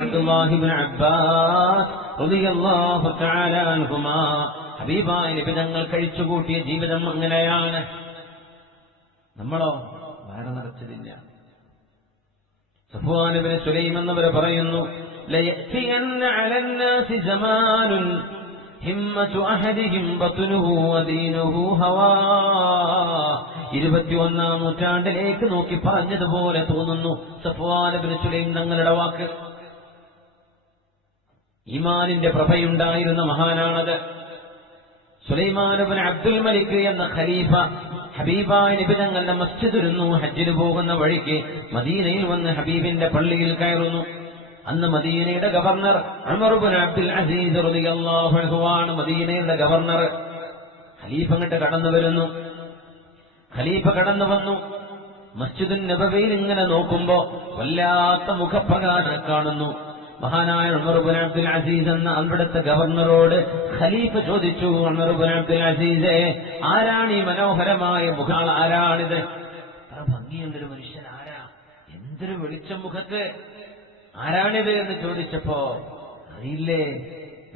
Abdullahi Ibn Abbas റളിയല്ലാഹു തആല അൻഹുമാ ഹബീബായ നബി തങ്ങൾ കഴിച്ചുകൂട്ടിയ ജീവിതം അങ്ങനെയാണ്. നമ്മളോ വയറ് നിറച്ചതില്ല. സഫ്വാൻ ഇബ്നു സുലൈം എന്നവർ പറയുന്നു, ലയഅതിയന്ന അലന്നാസി സമാനുൻ ഹിമ്മതു അഹദിഹിം ബത്നുഹു വദീനുഹു ഹവാ. 21-ാം നൂറ്റാണ്ടിലേക്ക് നോക്കി പറഞ്ഞതുപോലെ തോന്നുന്നു സഫ്വാൻ ഇബ്നു സുലൈം തങ്ങളുടെ വാക്ക്. ഈമാനിന്റെ പ്രഭയുണ്ടായിരുന്ന മഹാനാണത്. സുലൈമാൻ ഇബ്നു അബ്ദുൽ മലിക് എന്ന ഖലീഫ ഹബീബായ നബി തങ്ങളുടെ മസ്ജിദ് ഇരുന്നു. ഹജ്ജിന് പോകുന്ന വഴിക്ക് മദീനയിൽ വന്ന് ഹബീബിന്റെ പള്ളിയിൽ കയറുന്നു. അന്ന് മദീനയുടെ ഗവർണർ ഉമർ ഇബ്നു അബ്ദുൽ അസീസ് റളിയല്ലാഹു അൻഹു ആണ് മദീനയുടെ ഗവർണർ. ഖലീഫ അങ്ങോട്ട് കടന്നു വരുന്നു. ഖലീഫ കടന്നു വന്നു. മസ്ജിദുൻ നബവിയിൽ ഇങ്ങനെ നോക്കുമ്പോ വല്ലാത്ത മുഖപ്രകാശം കാണുന്നു. മഹാനായ ഉമർ ഇബ്നു അബ്ദുൽ അസീസ് എന്ന അവിടുത്തെ ഗവർണറോട് ഖലീഫ ചോദിച്ചു, ഉമർ ഇബ്നു അബ്ദുൽ അസീസേ, ആരാണ് ഈ മനോഹരമായ മുഖാൾ? ആരാണിത്? അത്ര ഭംഗിയുള്ളൊരു മനുഷ്യൻ ആരാ? എന്തൊരു വെളിച്ചം മുഖത്ത്! ആരാണിത് എന്ന് ചോദിച്ചപ്പോ അറിയില്ലേ,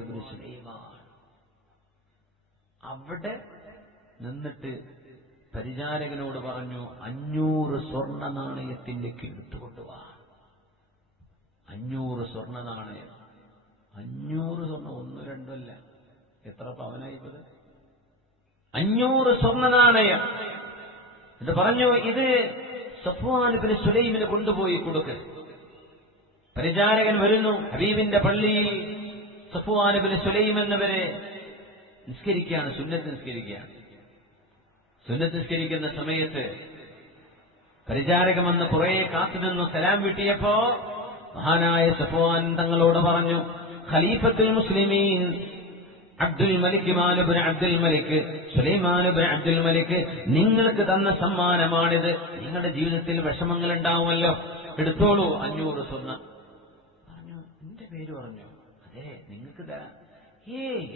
ഇബ്നു സുലൈമാൻ. അവിടെ നിന്നിട്ട് പരിചാരകനോട് പറഞ്ഞു, 500 സ്വർണ്ണ നാണയത്തിലേക്ക് എടുത്തുകൊണ്ടുവാ. 500 സ്വർണ്ണ നാണയം. 500 സ്വർണ്ണം, 1-2 അല്ല. എത്ര പവനായി? 500 സ്വർണ്ണ നാണയം. ഇത് പറഞ്ഞു, ഇത് സഫ്വാൻ ഇബ്നു സുലൈമിന് കൊണ്ടുപോയി കൊടുക്ക്. പരിചാരകൻ വരുന്നു. ഹബീബിന്റെ പള്ളിയിൽ സഫ്വാൻ ഇബ്നു സുലൈം എന്നവരെ നിസ്കരിക്കുകയാണ്, സുന്നത്ത് നിസ്കരിക്കുകയാണ്. സുന്നത്ത് നിസ്കരിക്കുന്ന സമയത്ത് പരിചാരകൻ വന്ന് കുറെ കാത്തുനിന്നു. സലാം വീട്ടിയപ്പോ മഹാനായ സഫ്വാൻ തങ്ങളോട് പറഞ്ഞു, ഖലീഫത്തുൽ മുസ്ലിമീൻ അബ്ദുൽ മലിക് ഇബ്നു അബ്ദുൽ മലിക് സുലൈമാൻ ഇബ്നു അബ്ദുൽ മലിക് നിങ്ങൾക്ക് തന്ന സമ്മാനമാണിത്. നിങ്ങളുടെ ജീവിതത്തിൽ വിഷമങ്ങൾ ഉണ്ടാവുമല്ലോ, എടുത്തോളൂ 500 സ്വർണ്ണം. പറഞ്ഞു, എന്റെ പേര് പറഞ്ഞു. അതെ, നിങ്ങൾക്ക് തരാം.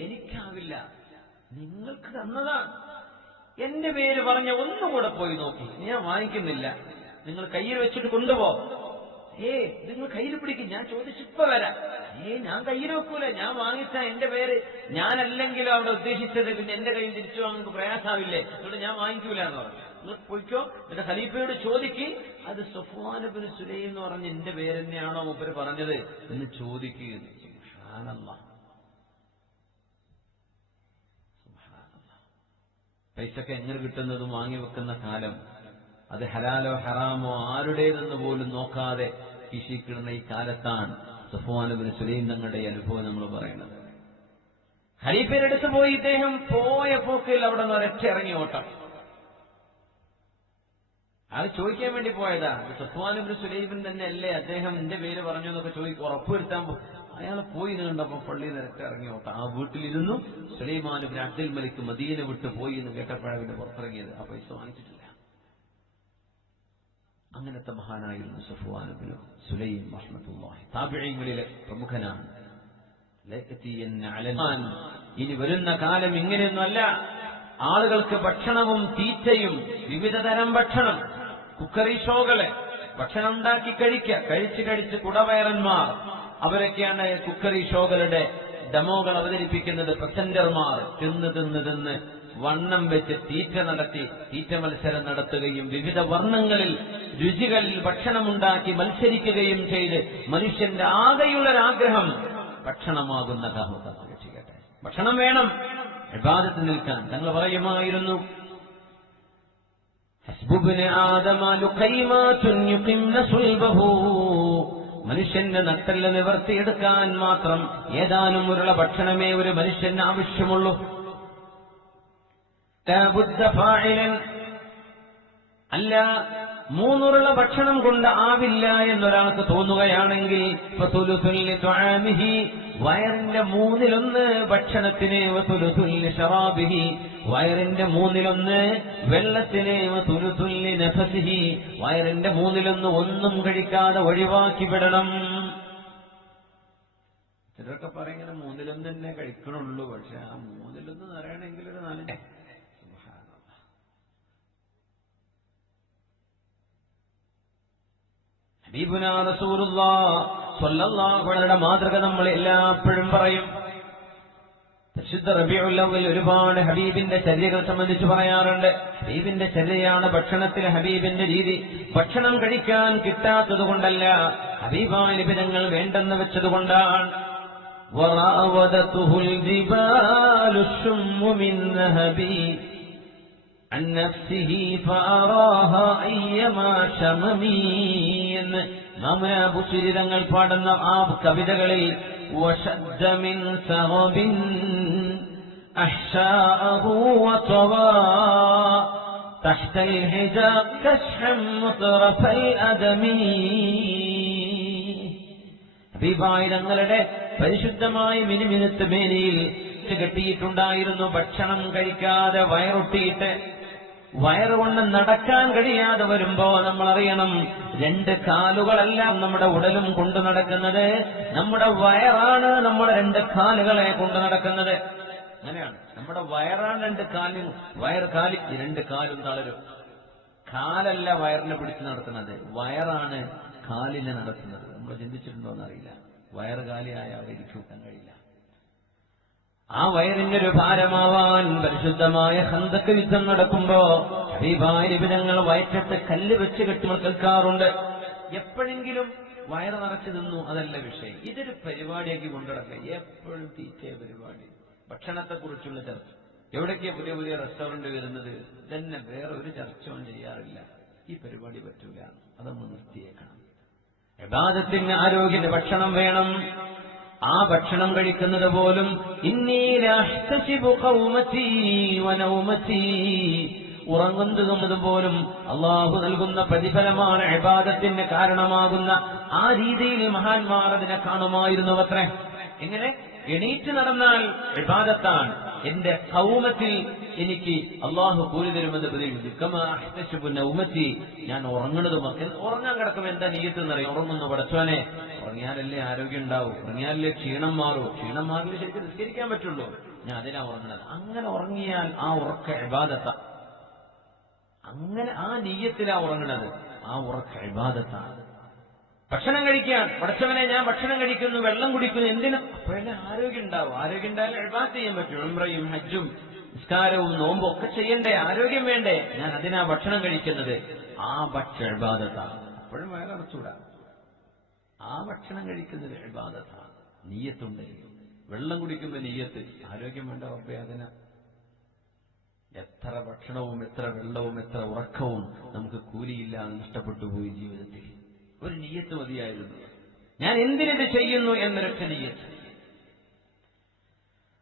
എനിക്കാവില്ല, നിങ്ങൾക്ക് തന്നതാണ്. എന്റെ പേര് പറഞ്ഞ ഒന്നുകൂടെ പോയി നോക്കി, ഞാൻ വാങ്ങിക്കുന്നില്ല. നിങ്ങൾ കയ്യിൽ വെച്ചിട്ട് കൊണ്ടുപോ. നിങ്ങൾ കയ്യിൽ പിടിക്കും, ഞാൻ ചോദിച്ചിപ്പോ വരാം. ഞാൻ കയ്യിൽ വെക്കൂല, ഞാൻ വാങ്ങിച്ച എന്റെ പേര് ഞാനല്ലെങ്കിലും അവിടെ ഉദ്ദേശിച്ചത്, പിന്നെ എന്റെ കയ്യിൽ തിരിച്ചു വാങ്ങുന്നത് പ്രയാസാവില്ലേ, അതുകൊണ്ട് ഞാൻ വാങ്ങിക്കൂല എന്ന് പറഞ്ഞു. നിങ്ങൾ പോയിക്കോ, എന്റെ ഖലീഫയോട് ചോദിക്ക്, അത് സഫ്വാൻ ഇബ്നു സുലൈം എന്ന് പറഞ്ഞ് എന്റെ പേര് തന്നെയാണോ മൂപ്പര് പറഞ്ഞത് എന്ന് ചോദിക്കുക. സുബ്ഹാനല്ലാഹ്, പൈസക്ക് എങ്ങനെ കിട്ടുന്നതും വാങ്ങി വെക്കുന്ന കാലം, അത് ഹലാലോ ഹറാമോ ആരുടേതെന്ന് പോലും നോക്കാതെ കിശിക്കിടുന്ന ഈ കാലത്താണ് സഫ്വാൻ ഇബ്നു സുലൈം തങ്ങളുടെ അനുഭവം നമ്മൾ പറയുന്നത്. ഖലീഫയുടെ അടുത്ത് പോയി ഇദ്ദേഹം പോയ പോക്കിൽ അവിടെ നിന്ന് ഒരൊറ്റ ഇറങ്ങി ഓട്ടം. അത് ചോദിക്കാൻ വേണ്ടി പോയതാ, സഫ്വാൻ ഇബ്നു സുലൈം തന്നെ അല്ലേ അദ്ദേഹം എന്റെ പേര് പറഞ്ഞു എന്നൊക്കെ ഉറപ്പുവരുത്താൻ അയാൾ പോയി കണ്ടപ്പോ പള്ളിയിൽ നിന്ന് ഇറങ്ങി ഓട്ടം. ആ വീട്ടിലിരുന്നു. സുലൈമാൻ ഇബ്നു അബ്ദുൽ മലിക് മദീന വിട്ട് പോയി എന്ന് കേട്ടപ്പോഴാണ് പിന്നെ പുറത്തിറങ്ങിയത്. ആ പൈസ വാങ്ങിച്ചിട്ടില്ല. അങ്ങനത്തെ മഹാനായിരുന്നു സഫ്വാൻ ഇബ്നു സുലൈം റഹ്മത്തുള്ളാഹി. താബിഈങ്ങളിലെ പ്രമുഖനാണ്. ഇനി വരുന്ന കാലം ഇങ്ങനെയൊന്നുമല്ല. ആളുകൾക്ക് ഭക്ഷണവും തീറ്റയും, വിവിധ തരം ഭക്ഷണം, കുക്കറി ഷോകള്, ഭക്ഷണം ഉണ്ടാക്കി കഴിച്ച് കുടവയറന്മാർ, അവരൊക്കെയാണ് കുക്കറി ഷോകളുടെ ഡെമോകൾ അവതരിപ്പിക്കുന്നത്. പ്രസന്റർമാർ തിന്ന് വണ്ണം വെച്ച് തീറ്റ നടത്തി, തീറ്റ മത്സരം നടത്തുകയും വിവിധ വർണ്ണങ്ങളിൽ രുചികളിൽ ഭക്ഷണമുണ്ടാക്കി മത്സരിക്കുകയും ചെയ്ത് മനുഷ്യന്റെ ആകെയുള്ളൊരാഗ്രഹം ഭക്ഷണമാകുന്ന കാഹുകാത്ത് രക്ഷിക്കട്ടെ. ഭക്ഷണം വേണം ഇബാദത്ത് നിൽക്കാൻ. തങ്ങൾ പറയുമായിരുന്നു, മനുഷ്യന്റെ നട്ടെല്ല് നിവർത്തിയെടുക്കാൻ മാത്രം ഏതാനും ഉരുള ഭക്ഷണമേ ഒരു മനുഷ്യന് ആവശ്യമുള്ളൂ. അല്ല, 3 ഉരുള ഭക്ഷണം കൊണ്ട് ആവില്ല എന്നൊരാൾക്ക് തോന്നുകയാണെങ്കിൽ വയറിന്റെ 1/3 ഭക്ഷണത്തിന്, വയറിന്റെ 1/3 വെള്ളത്തിന്, വയറിന്റെ 1/3 ഒന്നും കഴിക്കാതെ ഒഴിവാക്കി വിടണം. ചിലരൊക്കെ പറയുന്നത് 1/3 തന്നെ കഴിക്കണുള്ളൂ. പക്ഷെ ആ 1/3 നിറയണമെങ്കിൽ ഒരു 4. ഹബീബുനാ റസൂലുള്ളാഹ് സ്വല്ലല്ലാഹു അലൈഹി മാതൃക നമ്മൾ എല്ലായ്പ്പോഴും പറയും. പരിശുദ്ധ റബീഉൽ അവ്വൽ ഒരുപാട് ഹബീബിന്റെ ചര്യകൾ സംബന്ധിച്ച് പറയാറുണ്ട്. ഹബീബിന്റെ ചര്യയാണ് ഭക്ഷണത്തിലെ ഹബീബിന്റെ രീതി. ഭക്ഷണം കഴിക്കാൻ കിട്ടാത്തത് കൊണ്ടല്ല, ഹബീബായ നബി തങ്ങൾ വേണ്ടെന്ന് വെച്ചതുകൊണ്ടാണ്. വറാവദതുഹുൽ ജിബാലു ശുമ്മു മിൻ നഹബി അൻ നഫ്സിഹി ഫഅറാഹാ അയ്യമാ ശമമി എന്ന് ഇമാമുനാ ബുശ്രി തങ്ങൾ പാടുന്ന ആ കവിതകളിൽ وشد من سغب أحشاءه وطوى تحت الحجاب كشحا مطرف الأدم. ഹബീബായ തങ്ങളുടെ പരിശുദ്ധമായ മിനുമിനുത്ത് മേനിയിൽ കെട്ടിയിട്ടുണ്ടായിരുന്നു. ഭക്ഷണം കഴിക്കാതെ വയറൊട്ടിയിട്ട് വയറുകൊണ്ട് നടക്കാൻ കഴിയാതെ വരുമ്പോ നമ്മൾ അറിയണം, രണ്ട് കാലുകളെല്ലാം നമ്മുടെ ഉടലും കൊണ്ടു നടക്കുന്നത്, നമ്മുടെ വയറാണ് നമ്മുടെ രണ്ട് കാലുകളെ കൊണ്ടു നടക്കുന്നത്. അങ്ങനെയാണ്, നമ്മുടെ വയറാണ് രണ്ട് കാലും, വയർ കാലി രണ്ട് കാലും തളരും. കാലല്ല വയറിനെ പിടിച്ച് നടത്തുന്നത്, വയറാണ് കാലിനെ നടത്തുന്നത്. നമ്മൾ ചിന്തിച്ചിട്ടുണ്ടോ എന്നറിയില്ല. വയറ് കാലിയായ അവരിക്കാൻ കഴിയില്ല. ആ വയറിന്റെ ഒരു ഭാരമാവാൻ പരിശുദ്ധമായ ഖന്തക്ക് യുദ്ധം നടക്കുമ്പോ ഹബീബായ നബി തങ്ങൾ വയറ്റത്ത് കല്ല് വെച്ച് കെട്ടി കേൾക്കാറുണ്ട്. എപ്പോഴെങ്കിലും വയറ് നിറച്ചു നിന്നു, അതല്ല വിഷയം. ഇതൊരു പരിപാടിയാക്കി കൊണ്ടുനടക്കുക. എപ്പോഴും തീറ്റയ പരിപാടി, ഭക്ഷണത്തെക്കുറിച്ചുള്ള ചർച്ച. എവിടേക്കാ പുതിയ പുതിയ റെസ്റ്റോറന്റ് വരുന്നത്, ഇതന്നെ വേറെ ഒരു ചർച്ചയും ചെയ്യാറില്ല. ഈ പരിപാടി പറ്റൂല, അതൊന്ന് നിർത്തിയേക്കണം. ഇബാദത്തിന് ആരോഗ്യത്തിന് ഭക്ഷണം വേണം. ആ ഭക്ഷണം കഴിക്കുന്നത് പോലും ഉറങ്ങുന്നതും പോലും അള്ളാഹു നൽകുന്ന പ്രതിഫലമാണ്, ഇബാദത്തിന് കാരണമാകുന്ന ആ രീതിയിൽ മഹാന്മാർ അതിനെ കാണുമായിരുന്നു അത്രേ. എങ്ങനെ എണീറ്റ് നടന്നാൽ ഇബാദത്താണ്. എന്റെ കൗമത്തിൽ എനിക്ക് അള്ളാഹു കൂലി തരുമെന്ന് പ്രതീക്ഷിച്ചു. ഞാൻ ഉറങ്ങുന്നതുമൊക്കെ ഉറങ്ങാൻ കിടക്കും. എന്താ നീയത്ത് എന്നറിയാം, ഉറങ്ങുന്നു പടച്ചോനെ. ഉറങ്ങിയാലല്ലേ ആരോഗ്യം ഉണ്ടാവൂ, ഉറങ്ങിയാലല്ലേ ക്ഷീണം മാറൂ, ക്ഷീണം മാറിയാലേ ശരിക്കും നിസ്കരിക്കാൻ പറ്റുള്ളൂ. ഞാൻ അതിനാ ഉറങ്ങുന്നത്. അങ്ങനെ ഉറങ്ങിയാൽ ആ ഉറക്ക ഇബാദത്താണ്. അങ്ങനെ ആ നീയത്തിലാ ഉറങ്ങുന്നത്, ആ ഉറക്ക ഇബാദത്താണ്. ഭക്ഷണം കഴിക്കാൻ പടച്ചവനെ ഞാൻ ഭക്ഷണം കഴിക്കുന്നു, വെള്ളം കുടിക്കുന്നു, എന്തിനും അപ്പോഴല്ലേ ആരോഗ്യം ഉണ്ടാവും. ആരോഗ്യം ഉണ്ടായാലും ഇബാദത്ത് ചെയ്യാൻ പറ്റും. ഉംറയും ഹജ്ജും നിസ്കാരവും നോമ്പും ഒക്കെ ചെയ്യണ്ടേ, ആരോഗ്യം വേണ്ടേ. ഞാൻ അതിനാ ഭക്ഷണം കഴിക്കുന്നത്, ആ ഭക്ഷണ ഇബാദത്താണ്. അപ്പോഴും വയറടച്ചൂടാ. ആ ഭക്ഷണം കഴിക്കുന്നത് ഇബാദത്താണ്. നീയത്തുണ്ട്. വെള്ളം കുടിക്കുമ്പോ നീയത്ത്, ആരോഗ്യം വേണ്ട റബ്ബേ. അതിന് എത്ര ഭക്ഷണവും എത്ര വെള്ളവും എത്ര ഉറക്കവും നമുക്ക് കൂലിയില്ലാതെ നഷ്ടപ്പെട്ടു പോയി ജീവിതത്തിൽ. ഒരു നിയ്യത്ത് മതിയായിരുന്നു. ഞാൻ എന്തിനിത് ചെയ്യുന്നു എന്നൊരൊറ്റ നിയ്യത്ത്.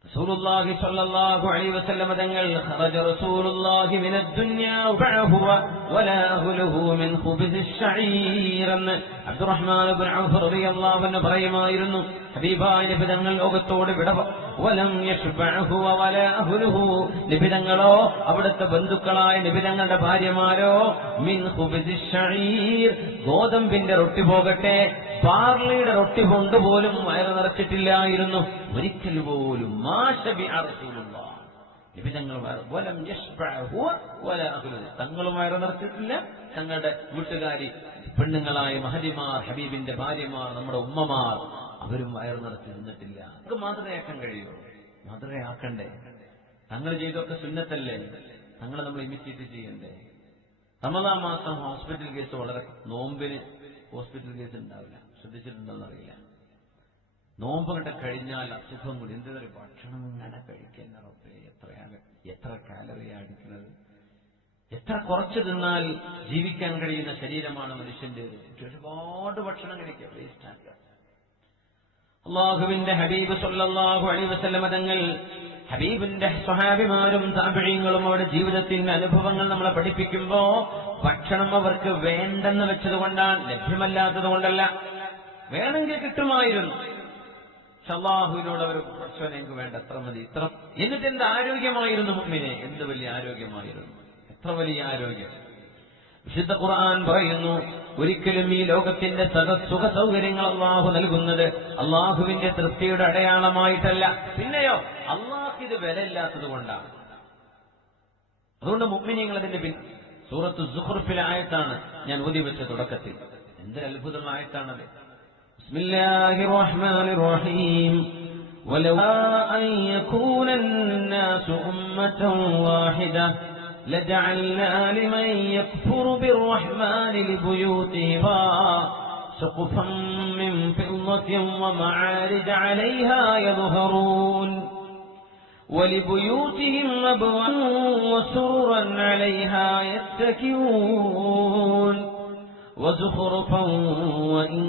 റസൂലുള്ളാഹി സ്വല്ലല്ലാഹു അലൈഹി വസല്ലം തങ്ങൾ ഖറജ റസൂലുള്ളാഹി മിനദ് ദുനിയാ വഅഹുവ വലാ അഹ്ലുഹു മിൻ ഖുബ്സിശ് ശഈർ എന്ന് അബ്ദുറഹ്മാൻ ഇബ്നു ഔഫ് റളിയല്ലാഹു അൻഹു പറയുമായിരുന്നു. ഹബീബായ നബി തങ്ങൾ ലോകത്തോട് വിട വലം യശ്ബഅഹു വലാ അഹ്ലുഹു, നബി തങ്ങളോ അവിടുത്തെ ബന്ധുക്കളായ നബി തങ്ങളുടെ ഭാര്യമാരോ മിൻ ഖുബ്സിശ് ശഈർ, ഗോതമ്പിന്റെ റൊട്ടി പോകട്ടെ ബാർലിയുടെ റൊട്ടി കൊണ്ടുപോലും വയറ് നിറച്ചിട്ടില്ലായിരുന്നു ഒരിക്കൽ പോലും. തങ്ങളും വയറ് നിറച്ചിട്ടില്ല, തങ്ങളുടെ വീട്ടുകാരി പെണ്ണുങ്ങളായ മഹദിമാർ, ഹബീബിന്റെ ഭാര്യമാർ, നമ്മുടെ ഉമ്മമാർ, അവരും വയറ് നിറച്ച് നിന്നിട്ടില്ല. നമുക്ക് മാതൃകയാക്കാൻ കഴിയുമോ? മാതൃകയാക്കണ്ടേ? തങ്ങൾ ചെയ്തൊക്കെ സുന്നത്തല്ലേ, തങ്ങളെ നമ്മൾ ഇമിറ്റേറ്റ് ചെയ്യണ്ടേ? റമദാൻ മാസം ഹോസ്പിറ്റൽ കേസ് വളരെ, നോമ്പിന് ഹോസ്പിറ്റൽ കേസ് ഉണ്ടാവില്ല, ശ്രദ്ധിച്ചിട്ടുണ്ടോന്നറിയില്ല. നോമ്പ് കണ്ട കഴിഞ്ഞാൽ അസുഖം കൂടി. എന്തൊരു ഭക്ഷണം ഇങ്ങനെ കഴിക്കുന്ന റബ്ബേ, എത്ര കാലറിയാ അടിക്കുന്നത്. എത്ര കുറച്ച് തിന്നാൽ ജീവിക്കാൻ കഴിയുന്ന ശരീരമാണ് മനുഷ്യന്റേത്. ഒരുപാട് ഭക്ഷണം കഴിക്കുക, വേസ്റ്റ് ആക്കുക. അല്ലാഹുവിന്റെ ഹബീബ് സ്വല്ലല്ലാഹു അലൈഹി വസല്ലം തങ്ങൾ, ഹബീബിന്റെ സ്വഹാബിമാരും താബിഈങ്ങളും അവരുടെ ജീവിതത്തിന്റെ അനുഭവങ്ങൾ നമ്മളെ പഠിപ്പിക്കുമ്പോ ഭക്ഷണം അവർക്ക് വേണ്ടെന്ന് വെച്ചതുകൊണ്ടാണ്, ലഭ്യമല്ലാത്തത് കൊണ്ടല്ല. വേണമെങ്കിൽ കിട്ടുമായിരുന്നു. അല്ലാഹുവിനോട് അവർ ഭക്ഷണം എനിക്ക് വേണ്ട, എത്ര മതി, ഇത്ര. എന്നിട്ട് എന്ത് ആരോഗ്യമായിരുന്നു മുഅ്മിനെ, എന്ത് വലിയ ആരോഗ്യമായിരുന്നു, എത്ര വലിയ ആരോഗ്യം. വിശുദ്ധ ഖുർആൻ പറയുന്നു, ഒരിക്കലും ഈ ലോകത്തിന്റെ സുഖ സൗകര്യങ്ങൾ അള്ളാഹു നൽകുന്നത് അള്ളാഹുവിന്റെ തൃപ്തിയുടെ അടയാളമായിട്ടല്ല, പിന്നെയോ അള്ളാഹ് ഇത് വിലയില്ലാത്തത് കൊണ്ടാണ്. അതുകൊണ്ട് മുഅ്മിനീങ്ങൾ അതിന്റെ സൂറത്ത് സുഖ്റുഫിലെ ആയത്താണ് ഞാൻ ഓതി വെച്ച തുടക്കത്തിൽ. എന്തൊരു അത്ഭുതമായ ആയത്താണത്. ബിസ്മില്ലാഹിർ റഹ്മാനിർ റഹീം വലൗ അൻ യകൂന الناس ഉമ്മത വാഹിദ ലജഅൽനാ ലിമൻ യക്ഫുറു ബിർറഹ്മാനി ലിബുയൂതിഹിം سقفا من فضة ومعارج عليها يظهرون ولبيوتهم أبوابا وسررا عليها يتكئون وزخرفا وإن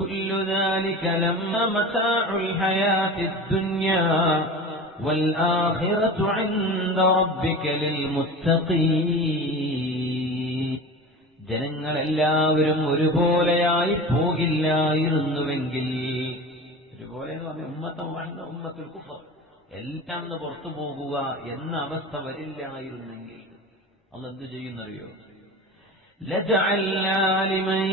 كل ذلك لما متاع الحياة الدنيا والآخرة عند ربك للمتقين. ജനങ്ങളെല്ലാവരും ഒരുപോലെയായി പോകില്ലായിരുന്നുവെങ്കിൽ, ഒരുപോലെ എന്ന് പറഞ്ഞ ഉമ്മത്തുൽ കുഫർ, എല്ലാം പുറത്തു പോകുക എന്ന അവസ്ഥ വരില്ലായിരുന്നെങ്കിൽ അള്ളാഹ് എന്ത് ചെയ്യുന്നറിയോ? ലജഅൽനാ ലിമൻ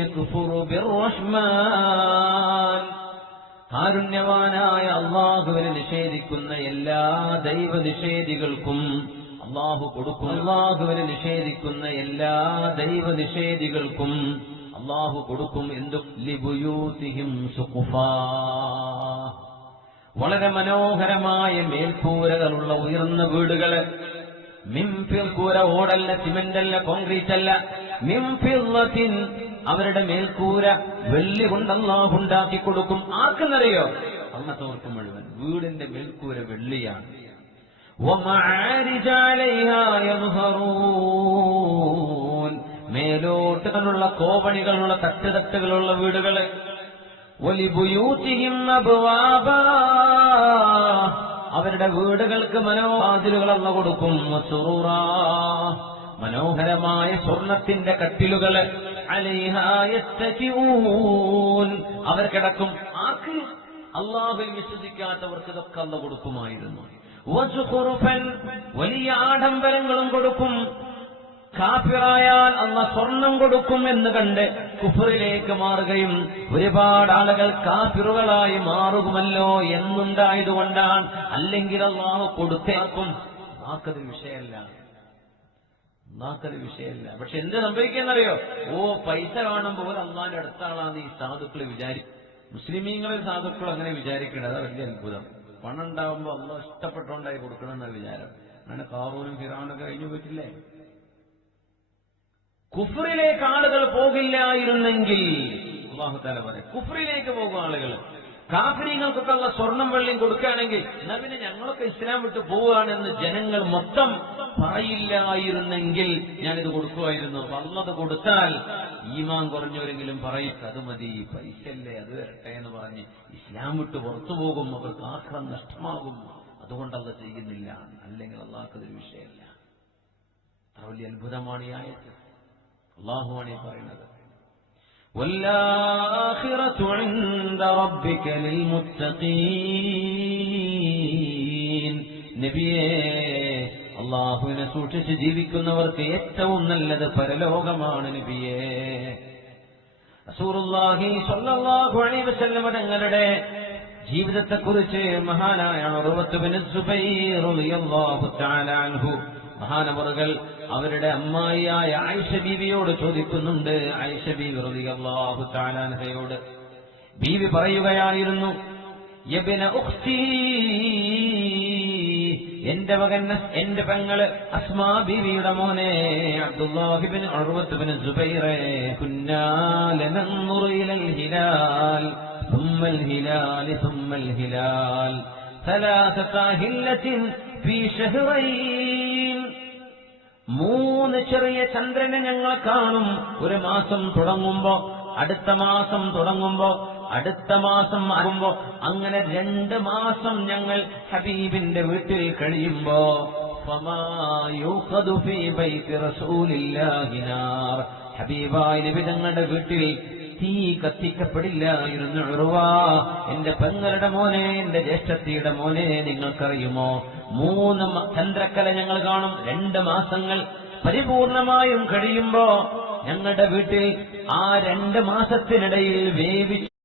യക്ഫുറു ബിർറഹ്മാൻ, കാരുണ്യവാനായ അല്ലാഹുവിനെ നിഷേധിക്കുന്ന എല്ലാ ദൈവനിഷേധികൾക്കും അല്ലാഹു കൊടുക്കും. അല്ലാഹുവിനെ നിഷേധിക്കുന്ന എല്ലാ ദൈവനിഷേധികൾക്കും അല്ലാഹു കൊടുക്കും. എന്തു? ലിബുയൂതിഹിം സുഖുഫാ, വളരെ മനോഹരമായ മേൽക്കൂരകളുള്ള ഉയർന്ന വീടുകള്. മിൻഫിൽകൂര, ഓടല്ല, സിമന്റല്ല, കോൺക്രീറ്റ് അല്ല. മിൻഫില്ലത്തിൻ, അവരുടെ മേൽക്കൂര വെള്ളി കൊണ്ട് അല്ലാഹു ഉണ്ടാക്കി കൊടുക്കും. ആർക്കെന്നറിയോ? അന്നത്തോർക്ക് മുഴുവൻ വീടിന്റെ മേൽക്കൂര വെള്ളിയാണ്. വമആരിജ അലൈഹാ യദ്ഹറൂൻ, മേലോട്ടുള്ള കോവണികളുള്ള തട്ടുതട്ടുകളുള്ള വീടുകള്. വലിബുയൂതിഹിം അബ്വാബാ, അവരുടെ വീടുകൾക്ക് മനോവാതിലുകൾ അല്ലാഹു കൊടുക്കും. വസുറൂറാ, മനോഹരമായ സ്വർണത്തിന്റെ കട്ടിലുകള്. അലൈഹാ യത്തകിഊൻ, അവർ കിടക്കും. ആർക്ക്? അല്ലാഹുവിൽ വിശ്വസിക്കാത്തവർക്ക് ഇതൊക്കെ അല്ലാഹു കൊടുക്കുമായിരുന്നു. വസുഖുറുഫൻ, വലിയ ആഡംബരങ്ങളും കൊടുക്കും. കാഫിറായാൽ അല്ലാഹ് സ്വർണം കൊടുക്കും എന്ന് കണ്ട് കുഫറിലേക്ക് മാറുകയും ഒരുപാട് ആളുകൾ കാഫിറുകളായി മാറുമല്ലോ എന്നുണ്ടായതുകൊണ്ടാണ്. അല്ലെങ്കിൽ അല്ലാഹു കൊടുത്തേക്കും. നാക്കത് വിഷയമല്ല. പക്ഷെ എന്ത് സംഭവിക്കുന്നറിയോ? പൈസ കാണുമ്പോൾ അല്ലാഹുവിന്റെ അടുത്ത ആളാണ് ഈ സാധുക്കൾ വിചാരിക്കും. മുസ്ലിമീങ്ങളിൽ സാധുക്കൾ അങ്ങനെ വിചാരിക്കണം. അതാ വലിയ അത്ഭുതം. പണം ഉണ്ടാവുമ്പോൾ അല്ലാഹു ഇഷ്ടപ്പെട്ടുകൊണ്ടായി കൊടുക്കണം എന്ന വിചാരം. അങ്ങനെ ഖാറൂനും ഫിറഔനൊക്കെ കഴിഞ്ഞു പോയിട്ടില്ലേ? കുഫറിലേക്ക് ആളുകൾ പോകില്ലായിരുന്നെങ്കിൽ, അല്ലാഹു തആല പറയും, കുഫറിലേക്ക് പോകും ആളുകൾ. കാഫിരീങ്ങൾക്കൊക്കെ ഉള്ള സ്വർണം വെള്ളിയും കൊടുക്കുകയാണെങ്കിൽ എന്നാൽ പിന്നെ ഞങ്ങളൊക്കെ ഇസ്ലാം വിട്ട് പോവുകയാണെന്ന് ജനങ്ങൾ മൊത്തം പറയില്ലായിരുന്നെങ്കിൽ ഞാനിത് കൊടുക്കുമായിരുന്നു. അപ്പൊ അല്ലാഹ് കൊടുത്താൽ ഈമാൻ കുറഞ്ഞവരെങ്കിലും പറയും അത് മതി, പൈസയല്ലേ, അത് വരട്ടെ എന്ന് പറഞ്ഞ് ഇസ്ലാം വിട്ട് പുറത്തു പോകും. അവർക്ക് ആഖിറത്ത് നഷ്ടമാകും. അതുകൊണ്ട് അല്ലാഹ് ചെയ്യുന്നില്ല. അല്ലെങ്കിൽ അല്ലാഹ്ക്കതൊരു വിഷയമല്ല. അത്ര വലിയ അത്ഭുതമാണ് ഈ ആയത്ത്. അല്ലാഹുവാണ് ഈ പറയുന്നത്. വല്ലാഖിറതു ഇൻദ റബ്ബിക ലിൽമുത്തഖീൻ. നബിയേ, അല്ലാഹുവിനെ സൂക്ഷിച്ച് ജീവിക്കുന്നവർക്ക് ഏറ്റവും നല്ലത് പരലോകമാണ് നബിയേ. റസൂലുള്ളാഹി സ്വല്ലല്ലാഹു അലൈഹി വസല്ലം തങ്ങളുടെ ജീവിതത്തെക്കുറിച്ച് മഹാനായ ഉർവത്ത് ബിൻ സുബൈർ റളിയല്ലാഹു തആല അൻഹു മഹാനവറുകൾ അവരുടെ അമ്മായിയായ ആയിഷ ബീവിയോട് ചോദിക്കുന്നുണ്ട്. ആയിഷ ബീവി റളിയല്ലാഹു തആല അൻഹയോട് ബീവി പറയുകയായിരുന്നു, യബ്ന ഉഖ്തി, എന്റെ മകൻ, എന്റെ പെങ്ങള് അസ്മാ ബീവിയുടെ മോനെ അബ്ദുല്ലാഹി ബിൻ ഉർവത്ത് ബിൻ സുബൈർ, കുന്നാ ലനൻദുറു ഇലൽ ഹിലാൽ ثم الهلال ثم الهلال ثلاثة أهلة في شهرين. 3 ചെറിയ ചന്ദ്രനെ ഞങ്ങൾ കാണും. ഒരു മാസം തുടങ്ങുമ്പോ, അടുത്ത മാസം തുടങ്ങുമ്പോ, അടുത്ത മാസം ആകുമ്പോ, അങ്ങനെ 2 മാസം ഞങ്ങൾ ഹബീബിന്റെ വീട്ടിൽ കഴിയുമ്പോ ഫമാ യൂഖദു ഫീ ബൈതി റസൂലില്ലാഹി നാർ, ഹബീബായ നബി തങ്ങളുടെ വീട്ടിൽ തീ കത്തിക്കപ്പെടില്ലായിരുന്നു. ഉർവാ, എന്റെ പെങ്ങളുടെ മോനെ, എന്റെ ജ്യേഷ്ഠത്തിയുടെ മോനെ, നിങ്ങൾക്കറിയുമോ 3 ചന്ദ്രക്കല ഞങ്ങൾ കാണും. 2 മാസങ്ങൾ പരിപൂർണമായും കഴിയുമ്പോ ഞങ്ങളുടെ വീട്ടിൽ ആ 2 മാസത്തിനിടയിൽ വേവിച്ചു